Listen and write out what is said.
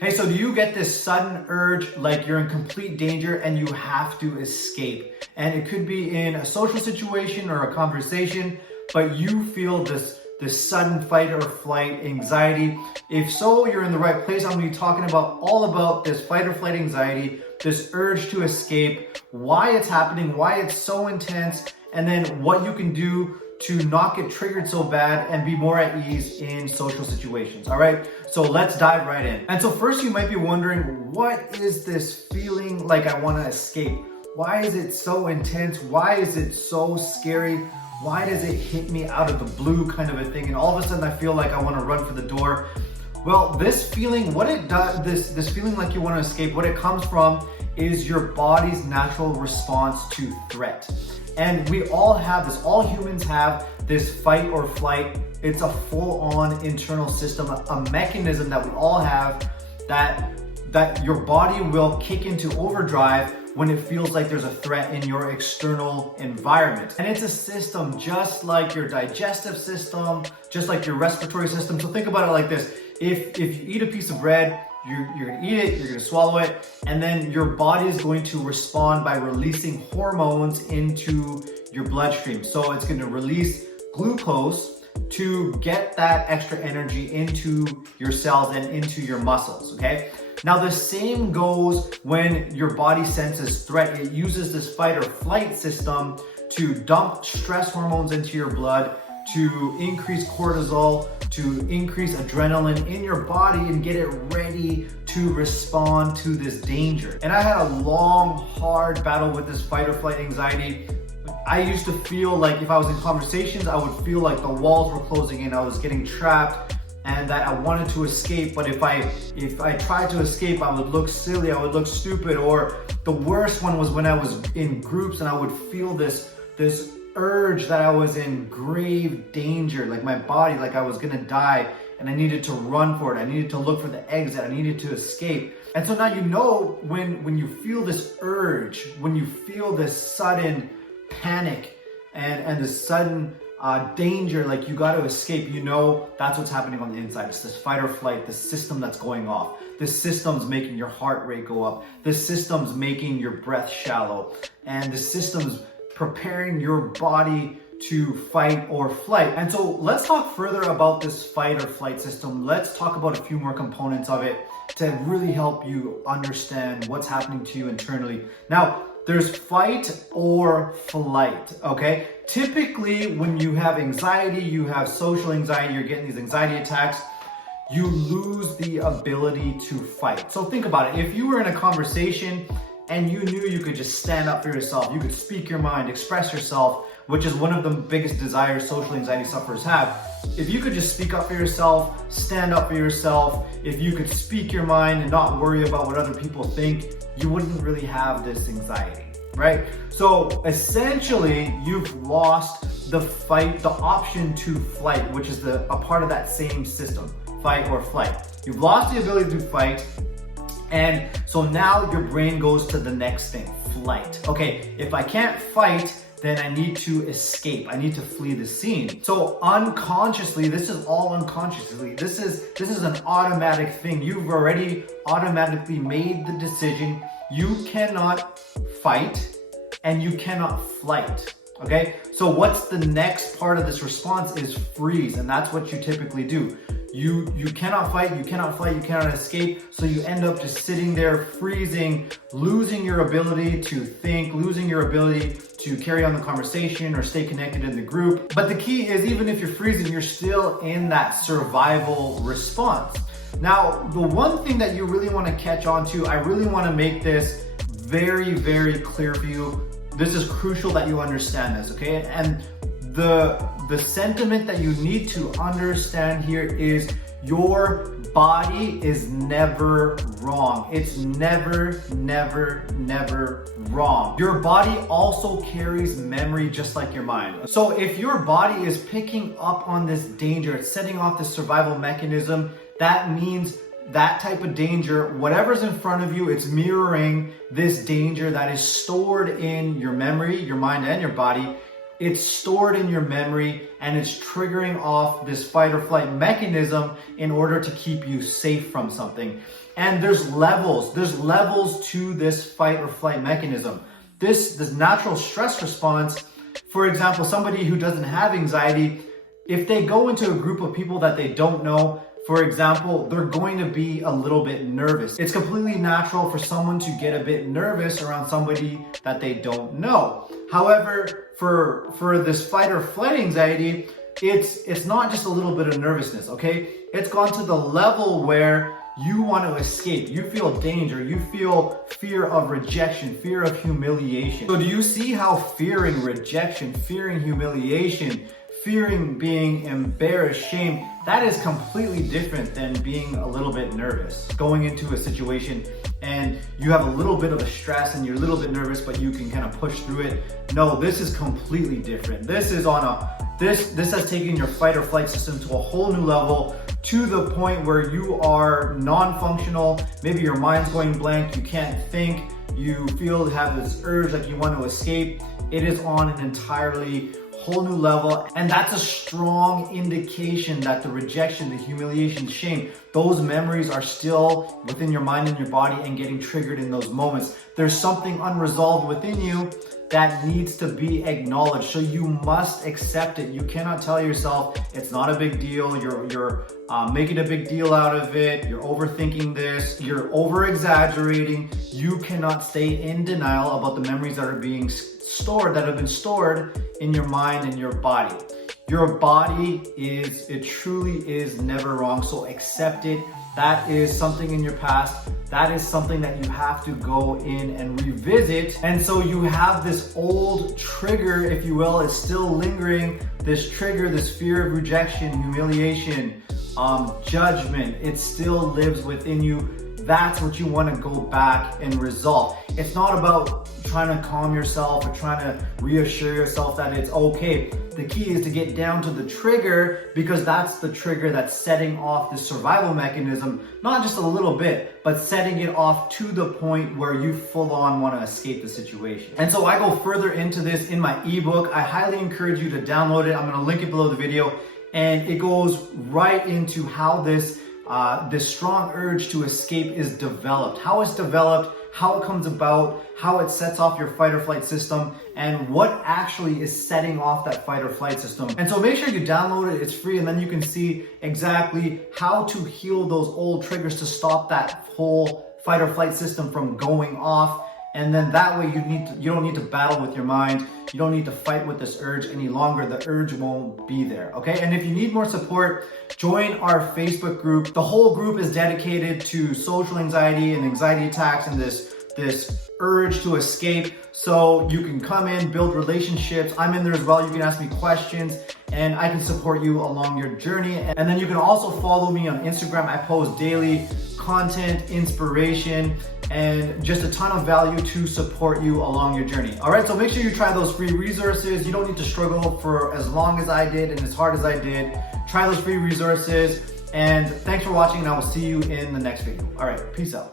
Hey, so do you get this sudden urge like you're in complete danger and you have to escape? And it could be in a social situation or a conversation, but you feel this sudden fight or flight anxiety. If so, you're in the right place. I'm going to be talking all about this fight or flight anxiety, this urge to escape, why it's happening, why it's so intense, and then what you can do to not get triggered so bad and be more at ease in social situations. All right, so let's dive right in. And so first you might be wondering, what is this feeling like I want to escape? Why is it so intense? Why is it so scary? Why does it hit me out of the blue kind of a thing? And all of a sudden I feel like I want to run for the door. Well, this feeling, what it does, this feeling like you want to escape, what it comes from is your body's natural response to threat. And we all have this, all humans have this fight or flight. It's a full-on internal system, a mechanism that we all have that your body will kick into overdrive when it feels like there's a threat in your external environment. And it's a system just like your digestive system, just like your respiratory system. So think about it like this. If you eat a piece of bread, you're gonna eat it, you're gonna swallow it, and then your body is going to respond by releasing hormones into your bloodstream. So it's gonna release glucose to get that extra energy into your cells and into your muscles, okay? Now the same goes when your body senses threat. It uses this fight or flight system to dump stress hormones into your blood, to increase cortisol, to increase adrenaline in your body and get it ready to respond to this danger. And I had a long, hard battle with this fight or flight anxiety. I used to feel like if I was in conversations, I would feel like the walls were closing in, I was getting trapped, and that I wanted to escape. But if I tried to escape, I would look silly, I would look stupid. Or the worst one was when I was in groups and I would feel this urge that I was in grave danger, like my body, like I was gonna die, and I needed to run for it. I needed to look for the exit. I needed to escape. And so now you know when you feel this urge, when you feel this sudden panic and this sudden danger, like you got to escape, you know that's what's happening on the inside. It's this fight or flight, this system that's going off. This system's making your heart rate go up. This system's making your breath shallow. And the system's preparing your body to fight or flight. And so let's talk further about this fight or flight system. Let's talk about a few more components of it to really help you understand what's happening to you internally. Now, there's fight or flight, okay? Typically, when you have anxiety, you have social anxiety, you're getting these anxiety attacks, you lose the ability to fight. So think about it. If you were in a conversation and you knew you could just stand up for yourself, you could speak your mind, express yourself, which is one of the biggest desires social anxiety sufferers have. If you could just speak up for yourself, stand up for yourself, if you could speak your mind and not worry about what other people think, you wouldn't really have this anxiety, right? So essentially, you've lost the option to flight, which is a part of that same system, fight or flight. You've lost the ability to fight. And so now your brain goes to the next thing, flight. Okay, if I can't fight, then I need to escape. I need to flee the scene. So unconsciously, this is all unconsciously. This is an automatic thing. You've already automatically made the decision. You cannot fight and you cannot flight. Okay, so what's the next part of this response is freeze, and that's what you typically do. You cannot fight, you cannot flight, you cannot escape, so you end up just sitting there freezing, losing your ability to think, losing your ability to carry on the conversation or stay connected in the group. But the key is, even if you're freezing, you're still in that survival response. Now, the one thing that you really want to catch on to, I really want to make this very, very clear for you. This is crucial that you understand this, okay? And the sentiment that you need to understand here is your body is never wrong. It's never, never, never wrong. Your body also carries memory just like your mind. So if your body is picking up on this danger, it's setting off this survival mechanism, that means that type of danger, whatever's in front of you, it's mirroring this danger that is stored in your memory, your mind, and your body. it's stored in your memory and it's triggering off this fight or flight mechanism in order to keep you safe from something. And there's levels to this fight or flight mechanism. This natural stress response, for example, somebody who doesn't have anxiety, if they go into a group of people that they don't know, for example, they're going to be a little bit nervous. It's completely natural for someone to get a bit nervous around somebody that they don't know. However, for this fight or flight anxiety, it's not just a little bit of nervousness, okay? It's gone to the level where you want to escape. You feel danger. You feel fear of rejection, fear of humiliation. So do you see how fearing rejection, fearing humiliation, fearing being embarrassed, shame, that is completely different than being a little bit nervous. Going into a situation and you have a little bit of a stress and you're a little bit nervous, but you can kind of push through it. No, this is completely different. This is this has taken your fight or flight system to a whole new level, to the point where you are non-functional. Maybe your mind's going blank, you can't think, you have this urge like you want to escape. It is on an entirely whole new level, and that's a strong indication that the rejection, the humiliation, shame, those memories are still within your mind and your body and getting triggered in those moments. There's something unresolved within you that needs to be acknowledged. So you must accept it. You cannot tell yourself it's not a big deal. You're making a big deal out of it. You're overthinking this. You're over exaggerating. You cannot stay in denial about the memories that are being stored, that have been stored in your mind and your body. Your body it truly is never wrong. So accept it. That is something in your past. That is something that you have to go in and revisit. And so you have this old trigger, if you will, is still lingering. This trigger, this fear of rejection, humiliation, judgment, it still lives within you. That's what you want to go back and resolve. It's not about trying to calm yourself or trying to reassure yourself that it's okay. The key is to get down to the trigger, because that's the trigger that's setting off the survival mechanism, not just a little bit, but setting it off to the point where you full on want to escape the situation. And so I go further into this in my ebook. I highly encourage you to download it. I'm going to link it below the video, and it goes right into how this strong urge to escape is developed, how it's developed, how it comes about, how it sets off your fight or flight system, and what actually is setting off that fight or flight system. And so make sure you download it, it's free, and then you can see exactly how to heal those old triggers to stop that whole fight or flight system from going off. And then that way you don't need to battle with your mind. You don't need to fight with this urge any longer. The urge won't be there, okay? And if you need more support, join our Facebook group. The whole group is dedicated to social anxiety and anxiety attacks and this urge to escape. So you can come in, build relationships. I'm in there as well. You can ask me questions and I can support you along your journey. And then you can also follow me on Instagram. I post daily content, inspiration, and just a ton of value to support you along your journey. All right, so make sure you try those free resources. You don't need to struggle for as long as I did and as hard as I did. Try those free resources, and thanks for watching, and I will see you in the next video. All right, peace out.